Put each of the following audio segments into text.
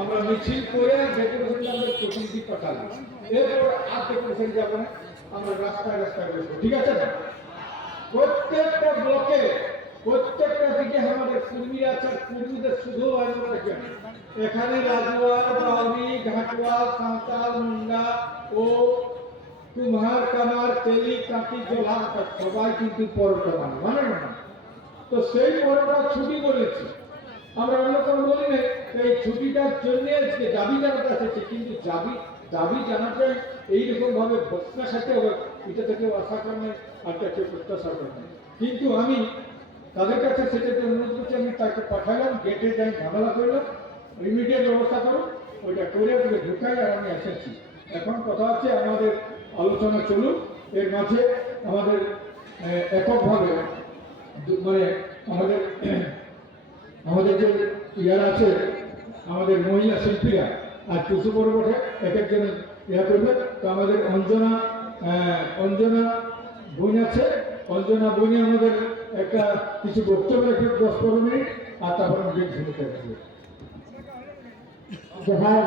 আমরা মিছিল করে ডেকোরেশন আমরা প্রতিনিধি পাঠালাম, এরপর আর ডেকোরেশন যাবো না, আমরা রাস্তায় রাস্তায় বসবো, ঠিক আছে না? প্রত্যেকটা ব্লকে প্রত্যেকটা দিকে আমাদের কর্মী আছে, কর্মীদের শুধু এখানে রাজওয়াল, বাউরি, ঘাটওয়াল, সাঁওতাল, মুন্ডা ও কুমহার, কামার, তেলি, কাঁটি, জোলার সবাই কিন্তু পরোটা মানে না। তো সেই পরোটা ছুটি করেছে, আমরা অন্য কোনো বলি না, এই ছুটিটার জন্য আজকে দাবি জানাতে এসেছে, কিন্তু দাবি জানাতে এইরকম ভাবে ঘোষণা সাথে হবে এটা থেকে আশা করেন আর কেউ প্রত্যাশা করেন। কিন্তু আমি তাদের কাছে সেটাতে অনুরোধ করছি, আমি তাকে পাঠালাম, গেটে যাই ঝামেলা করলাম, ইমিডিয়েট ব্যবস্থা করুন, ওইটা করে ওকে ঢুকাই, আর আমি এসেছি। এখন কথা হচ্ছে আমাদের আলোচনা চলুন, এর মাঝে আমাদের এককভাবে মানে আমাদের যে ইয়ার আছে, আমাদের মহিলা শিল্পীরা আর টুসু পরে বটে এক একজন ইয়া করবে। তো আমাদের অঞ্জনা বোন আছে, অঞ্জনা বোনে আমাদের একটা কিছু বক্তব্য রাখবে 10-15 মিনিট, আর তারপর আমি ভূমিকা রাখবো। जोहार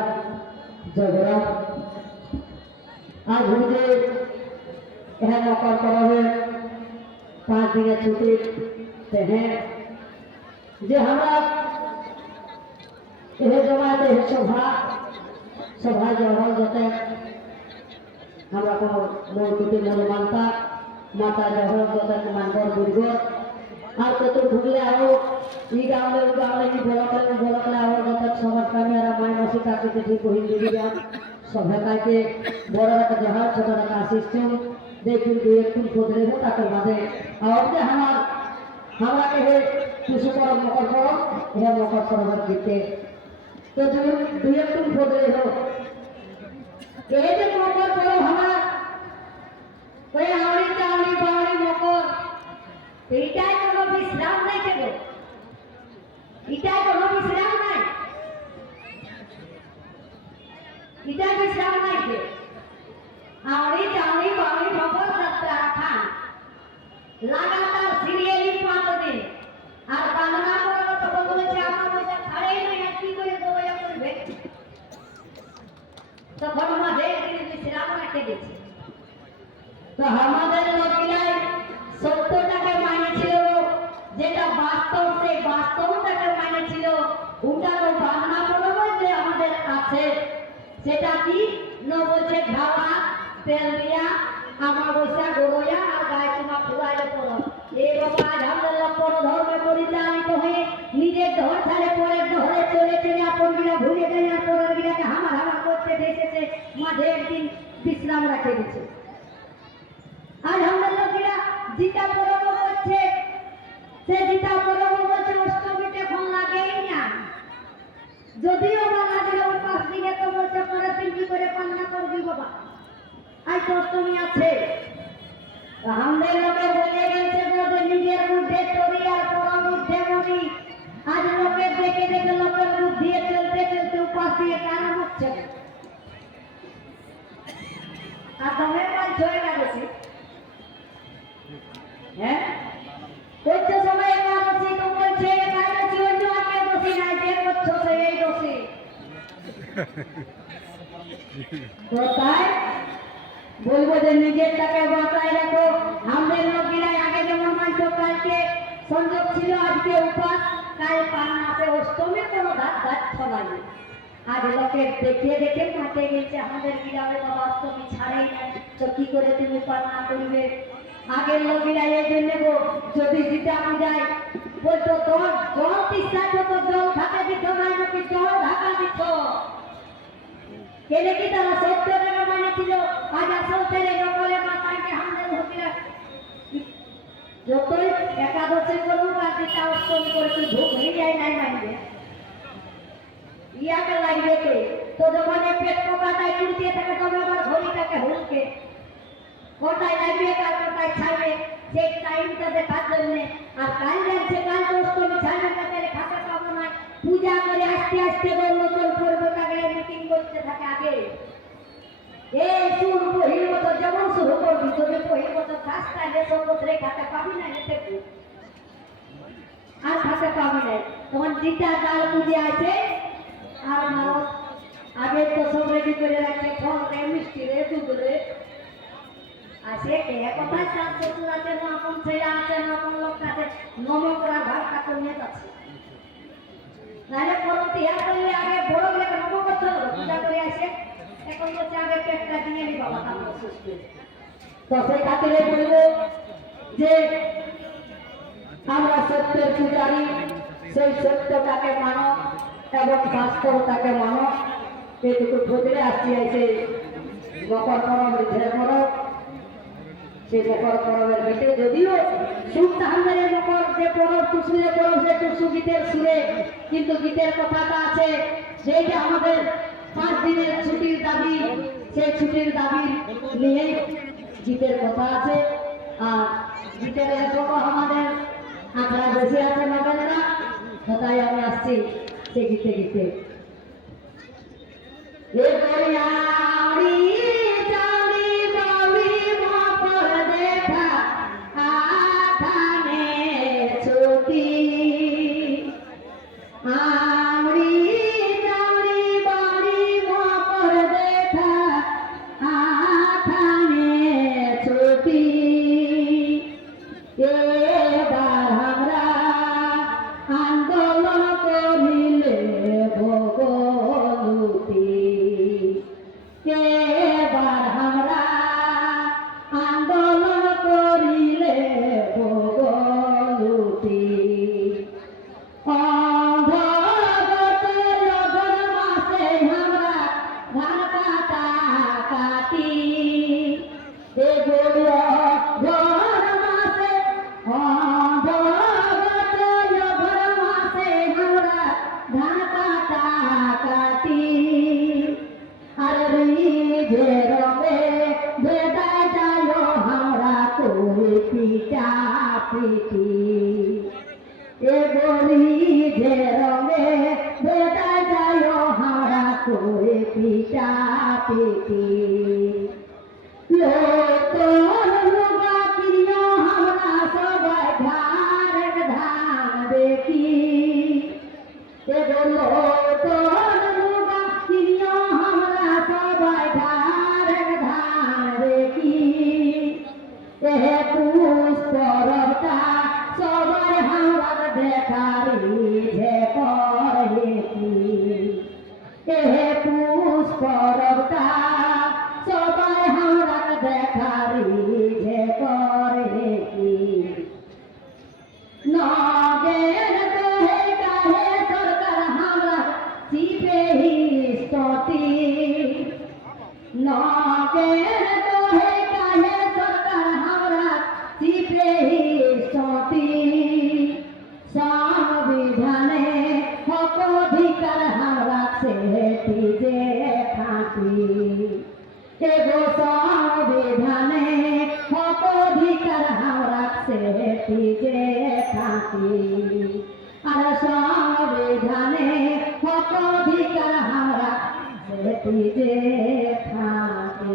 जयगराम आज मुझे यह मौका पड़ा है 5 दिन छुट्टी हैं जे हमारा यह जमाते सभा जवाहर जाते हमारा को मूर्ति मन मानता माता जवाहर जाते मानवर दुर्गोर আর কত ঘুরলে আরো এই গাঁলে ভোলাকলে আবার যাতে সবার কামে আর মায়ের মাসি কাকে ঠিক হিন্দি দিলাম সভাটাকে বড় একটা জহার ছোট একটা সিস্টেম দেখুন দুই একটু খোঁজলে তাকে বাদে আর যে আমাকে কিছু করার মকর করো এর মকর করবার দিতে তো দুই একটু খোঁজলে হোক এই যে মকর করো আমার ওই হাওড়ি চাউড়ি বাউড়ি মকর এইটাই কোনো বিশ্রাম নাই, কেন এটাই কোনো বিশ্রাম নাই, এটা বিশ্রাম নাই কে আওড়ি চাউড়ি বাউড়ি খবর যাত্রা খান লাগাতার সিরিয়ালি 5 দিন আর বাংলা পড়ার তখন বলেছে আমার পয়সা ছাড়েই নাই, আর কি করে গোয়া করবে, তখন মাঝে দিন বিশ্রাম রেখে দিচ্ছে। তো আমাদের লোকেরাই 70টাকে মানেছিল, যেটা বাস্তব সেই বাস্তবটাকে মানেছিল, ওটারও বাংলা বলবো যে আমাদের আছে, সেটা কি বলছে ধাওয়া তেল দিয়া আমাবস্যা গরয়া আর গায়ে চুমা ফুরাইলে পড়ো। এই বাবা আলহামদুলিল্লাহ পর ধর্মে পরিচালিত হয়ে নিজের ধর ছাড়ে পরের ধরে চলে চলে আপন গিলা ভুলে যায়, আর পরের গিলাকে হামার করতে এসেছে, মাঝে একদিন বিশ্রাম রাখে দিচ্ছে। আলহামদুলিল্লাহ জিতা পরব করছে, সে জিতা পরব বলছে অষ্টমীতে ফোন লাগেই না, যদিও বা লাগলে 5 দিনে তো বলছে পরে দিন করে পান্না করবি বাবা, আজ তো অষ্টমী আছে। আমাদের লোকে বলে গেছে যে নিজের মধ্যে তরি আর পরম মধ্যে মরি, আজ লোকে দেখে দেখে লোকের বুদ্ধি চলতে চলতে উপাস দিয়ে কারণ হচ্ছে আর তুমি কাজ হয়ে গেছে। হ্যাঁ করতে সময় মানসি তো বলছে কাজে অন্য আগে দোষী নাই, যে করছো সেই দোষী। তো তাই বলবো যে নিজেরটাকে বাঁচায় রাখো। আমাদের লোকেরা আগে যেমন মানছ কালকে সংযোগ ছিল, আজকে উপাস, কাল পান্নাতে অষ্টমী কোনো ধার ছড়াই, আজ লোকে দেখে দেখে মাঠে গেছে। আমাদের গ্রামে বাবা অষ্টমী ছাড়েই নাই, তো কি করে তুমি পান্না করবে? আগের লোকেরা এই জন্য যদি জিতানো যায় বলতো তোর জল তিস্তা তো জল ঢাকা দিত না, নাকি জল ঢাকা দিত, কেন কি তারা 70 টাকা মানেছিল, আজ আসল ছেলে জঙ্গলে মাথাকে আমাদের লোকেরা যতই একাদশী করুক আর যেটা অষ্টমী করছি ভোগ হয়ে যায় নাই মানবে, ইয়াকে লাগবে কে? তো যখন পেট পোকাটায় চুলতে থাকে তবে আবার ঘড়িটাকে হুলকে কোটায় লাগবে কাল কোটায় ছাড়বে, সেই টাইমটা দেখার জন্য। আর কাল যাচ্ছে কাল তো অষ্টমী ছাড়বে, তাদের খাতা পাবো না, পূজা করে আস্তে আস্তে নতুন করবো, তাকে মিটিং করতে থাকে আগে। এই শুরু পহিল বছর যেমন শুরু করবি, যদি পহিল বছর খাস তাহলে সর্বত্রে খাতা পাবি না, যেতে আর খাতা পাবি না, তখন জিতা কাল পুজো আছে আর করে রাখছে ফল রে মিষ্টি রে দুধ রে আসে কে কোথায় চাষ শ্বশুর আছে না আপন ছেলে আছে না আপন লোক আছে নমকরা ভাগ কাপড় নিয়ে যাচ্ছে নাহলে পরবর্তী ইয়া করলে আগে বড় লেখা নম করতে হবে পূজা করে আসে এখন হচ্ছে আগে পেটটা দিয়ে নি বাবা তারপর সুস্থ তো সেই খাতিরে বলবো যে আমরা সত্যের পূজারী সেই সত্যটাকে মানো এবং বাস্তবতাকে মানো এইটুকু ভোজরে আসছি এসে মকর পরবের ঢের করো সেই মকর পরবের ভিতরে যদিও সুখ তাহাদের মকর যে পরব টুসুরে পরব সে টুসু গীতের সুরে কিন্তু গীতের কথাটা আছে সেইটা আমাদের 5 দিনের ছুটির দাবি সেই ছুটির দাবি নিয়ে গীতের কথা আছে আর গীতের লেখক আমাদের আঁকড়া বেশি আছে নবেলরা তাই আমি আসছি সে গীতে গীতে এ গরিয়াড়ি চাঁদি বাবি মকর দেখা আখানে ছুটি আমরি চাঁদি বাবি মকর দেখা আখানে ছুটি এবার আমরা আন্দোলন করিলে ভোগলুটি এবার আমরা আন্দোলন করিলে ভোগলুটি অন্ধগতে লগন মাসে আমরা ধান কাটা কাটি এগুলো ঘর মাসে অন্ধগতে লগন মাসে আমরা ধান কাটা কাটি আর যে রবে বেদায় যায় আমরা করে পিটা পিটি এ বলি যে রবে বেদায় যায় আমরা করে পিটা পিটি লোকন লুগা কিনিও আমরা সবাই ধার ধান দেখি এগুলো তোর লুগা কিনিও আমরা সবাই ধার ধান দেখি এ পুষ্পরতা সবাই আমার দেখারি যে করে কি এ পুষ্পরতা সবাই আমরা দেখারি যে করে কি নগের কহে কাহে সরকার আমরা চিপে হিস্তি নগের কহে কাহে সরকার আমরা চিপে হিস্তি সংবিধানে হক অধিকার আমরা সেটি যে থাকি এগো সংবিধানে হক অধিকার আমরা সেটি যে থাকি আর সংবিধানে হক অধিকার আমরা সেটি যে থাকি